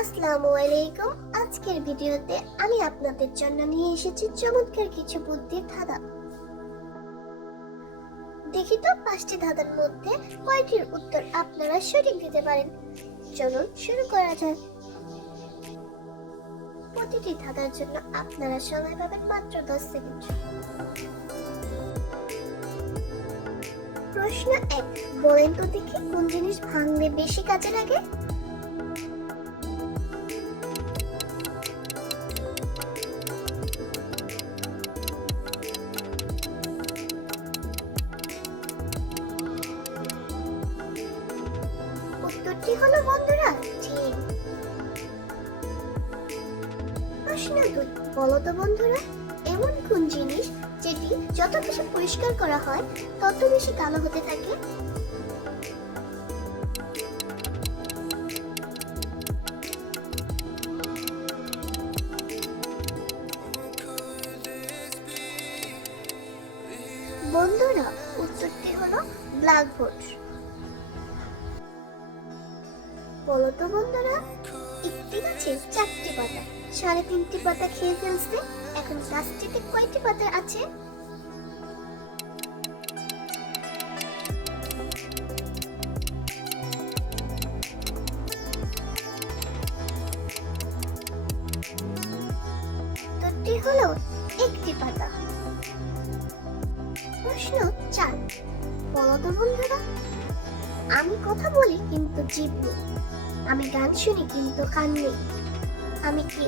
আসসালামু আলাইকুম। আজকের ভিডিওতে আমি আপনাদের জন্য নিয়ে এসেছি চমৎকার কিছু বুদ্ধির ধাঁধা। দেখি তো 5টি ধাঁধার মধ্যে কয়টির উত্তর আপনারা সঠিক দিতে পারেন। চলুন শুরু করা যাক। প্রতিটি ধাঁধার জন্য আপনারা সময় পাবেন মাত্র 10 সেকেন্ড। প্রশ্ন 1, বলেন তো দেখি কোন জিনিস ভাঙলে বেশি কাজে লাগে? উত্তরটি হলো বন্ধুরা ঠিক। প্রশ্ন 2, বলো তো বন্ধুরা এমন কোন জিনিস যেটি যত বেশি পরিষ্কার করা হয় তত বেশি কালো হতে থাকে? বন্ধুরা উত্তরটি হলো ব্ল্যাকবোর্ড। বলো তো বন্ধুরা একটি গাছে 4টি পাতা, 3.5টি পাতা খেয়ে ফেলছে, এখন গাছটিতে কয়টি পাতা আছে? উত্তরটি হলো 1টি পাতা। প্রশ্ন 4, বলো তো বন্ধুরা আমি কথা বলি কিন্তু জিভ নেই, আমি গান শুনি কিন্তু কান নেই, আমি কি?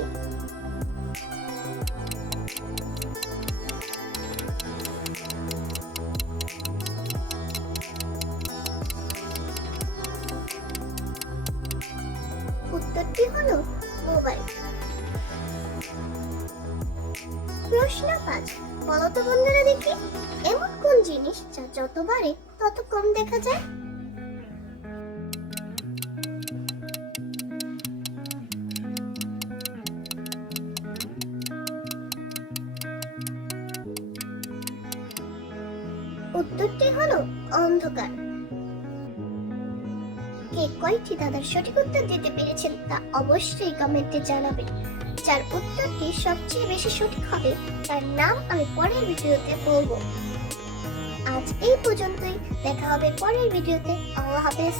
উত্তরটি হলো মোবাইল। প্রশ্ন 5, বলো তো বন্ধুরা দেখি এমন কোন জিনিস যা যত বাড়ে তত কম দেখা যায়? উত্তরটি হলো অন্ধকার। কে কয়টি ধাঁধার সঠিক উত্তর দিতে পেরেছেন তা অবশ্যই কমেন্টে জানাবেন। যার উত্তরটি সবচেয়ে বেশি সঠিক হবে তার নাম আমি পরের ভিডিওতে বলবো। আজ এই পর্যন্তই, দেখা হবে পরের ভিডিওতে। আল্লাহ হাফেজ।